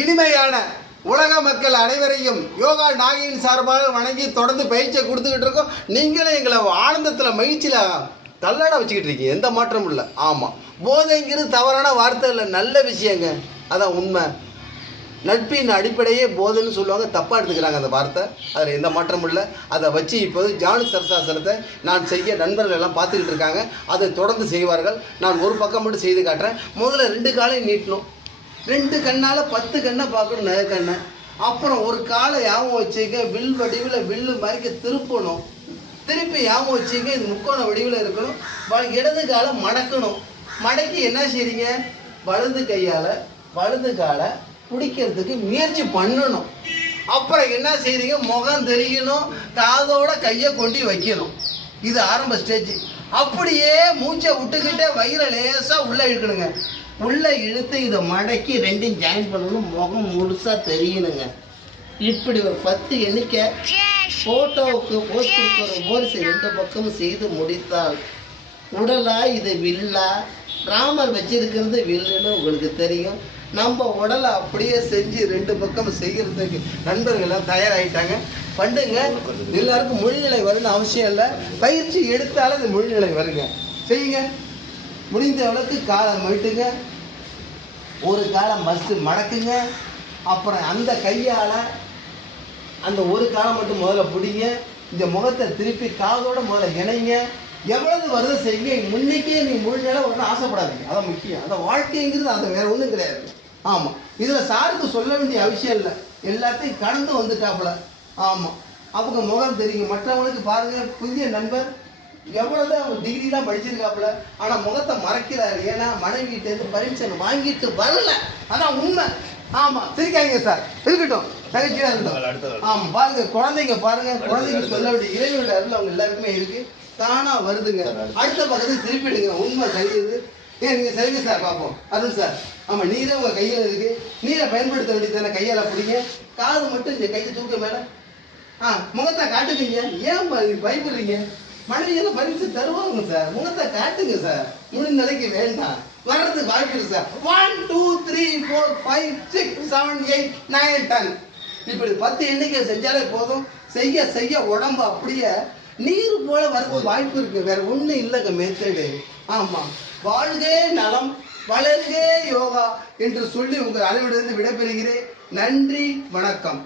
இனிமையான உலக மக்கள் அனைவரையும் யோகா நாகியின் சார்பாக வணங்கி தொடர்ந்து பயிற்சியை கொடுத்துக்கிட்டு இருக்கோம். நீங்களும் எங்களை ஆனந்தத்தில் மகிழ்ச்சியில் தள்ளாட வச்சுக்கிட்டு இருக்கீங்க. எந்த மாற்றமும் இல்லை. ஆமாம், போதைங்கிறது தவறான வார்த்தை இல்லை, நல்ல விஷயங்க. அதான் உண்மை. நட்பின் அடிப்படையே போதைன்னு சொல்லுவாங்க, தப்பாக எடுத்துக்கிறாங்க அந்த வார்த்தை. அதில் எந்த மாற்றமும் இல்லை. அதை வச்சு இப்போது ஜானு சர்சாசனத்தை நான் செய்ய நண்பர்கள் எல்லாம் பார்த்துக்கிட்டு இருக்காங்க. அதை தொடர்ந்து செய்வார்கள். நான் ஒரு பக்கம் மட்டும் செய்து காட்டுறேன். முதல்ல 2 காலையும் நீட்டணும். 2 கண்ணால் 10 கண்ணை பார்க்கணும், நகை கண்ணை. அப்புறம் ஒரு காலை யாவும் வச்சுக்க, வில் வடிவில் வில்லு மாதிரிக்க திருப்பணும். திருப்பி யாவும் வச்சுக்க, இது முக்கோண வடிவில் இருக்கணும். இடது காலை மடக்கணும். மடக்கி என்ன செய்றீங்க, வலது கையால் வலது காலை பிடிக்கிறதுக்கு முயற்சி பண்ணணும். அப்புறம் என்ன செய்றீங்க, முகம் தெரியணும், காதோட கையை கொண்டு வைக்கணும். இது ஆரம்ப ஸ்டேஜ். அப்படியே மூச்சை விட்டுக்கிட்டே வயிறை லேசாக உள்ளே இழுக்கணுங்க. உள்ளே இழுத்து இதை மடக்கி 2ம் ஜாயின் பண்ணணும். முகம் முழுசாக தெரியணுங்க. இப்படி ஒரு 10 எண்ணிக்கை ஃபோட்டோவுக்கு போஸ்ட் கொடுக்குற போது 2 பக்கமும் செய்து முடித்தால் உடலா இது வில்லா, ராமர் வச்சிருக்கிறது வில்லுன்னு உங்களுக்கு தெரியும். நம்ம உடலை அப்படியே செஞ்சு 2 பக்கம் செய்கிறதுக்கு நண்பர்கள்லாம் தயாராகிட்டாங்க. பண்ணுங்க. எல்லாருக்கும் மொழிநிலை வரும்னு அவசியம் இல்லை. பயிற்சி எடுத்தாலும் அது மொழிநிலை வருங்க. செய்யுங்க. முடிந்த அளவுக்கு காலை மட்டுங்க, ஒரு காலை மஸ்து மடக்குங்க. அப்புறம் அந்த கையால் அந்த ஒரு காலை மட்டும் முதல்ல பிடிங்க. இந்த முகத்தை திருப்பி காதோட முதல்ல இணைங்க. எவ்வளவு வருது செய்யுங்க. முன்னைக்கே நீ முழுநிலை ஒன்றும் ஆசைப்படாதீங்க. அதான் முக்கியம். அந்த வாழ்க்கைங்கிறது அது வேற ஒன்றும் கிடையாது. ஆமாம், இதில் சாருக்கு சொல்ல வேண்டிய அவசியம் இல்லை. எல்லாத்தையும் கடந்து வந்துட்டாப்புல. ஆமாம், அவங்க முகம் தெரியுங்க. மற்றவங்களுக்கு பாருங்கள், புதிய நண்பர் எவ்வளோதான் அவங்க டிகிரிலாம் படிச்சிருக்காப்புல, ஆனால் முகத்தை மறைக்கிறாரு. ஏன்னா மனைவிட்டேருந்து பர்மிஷன் வாங்கிட்டு வரல. அதான் உண்மை. ஆமாம், சரிக்காங்க சார், இருக்கட்டும், தகச்சியாக இருக்கட்டும். ஆமாம், பாருங்க, குழந்தைங்க பாருங்க, குழந்தைங்க சொல்ல வேண்டிய இறைவனுடைய அருள் அவங்க எல்லாருக்குமே இருக்கு. தானா வருதுங்க. அடுத்த பக்கத்துக்கு திருப்பிடுங்க. உண்மை தெரியுது. ஏன் நீங்கள் சரிங்க சார், பார்ப்போம். அருள் சார், ஆமாம், நீரே உங்கள் கையில் இருக்கு. நீரை பயன்படுத்த வேண்டியது தானே. கையால் பிடிங்க. காது மட்டும் இந்த கையை தூக்க மேலே. முகத்தை காட்டுவீங்க. ஏன் பயப்படுறீங்க? மனைவியெல்லாம் பரிசு தருவாங்க சார். முகத்தை காட்டுங்க சார். முடிந்த நிலைக்கு வேண்டாம், வர்றதுக்கு வாய்ப்பு இருக்கு சார். 1 2 3 4 5 6 7 8 9 10 இப்படி 10 எண்ணிக்கை செஞ்சாலே போதும். செய்ய செய்ய உடம்பு அப்படியே நீர் போல வரதுக்கு வாய்ப்பு இருக்கு. வேற ஒன்றும் இல்லைங்க மெத்தடு. ஆமாம், வாழ்கே நலம் வளர்கே யோகா என்று சொல்லி உங்கள் அனைவரிடந்து விடைபெறுகிறேன். நன்றி, வணக்கம்.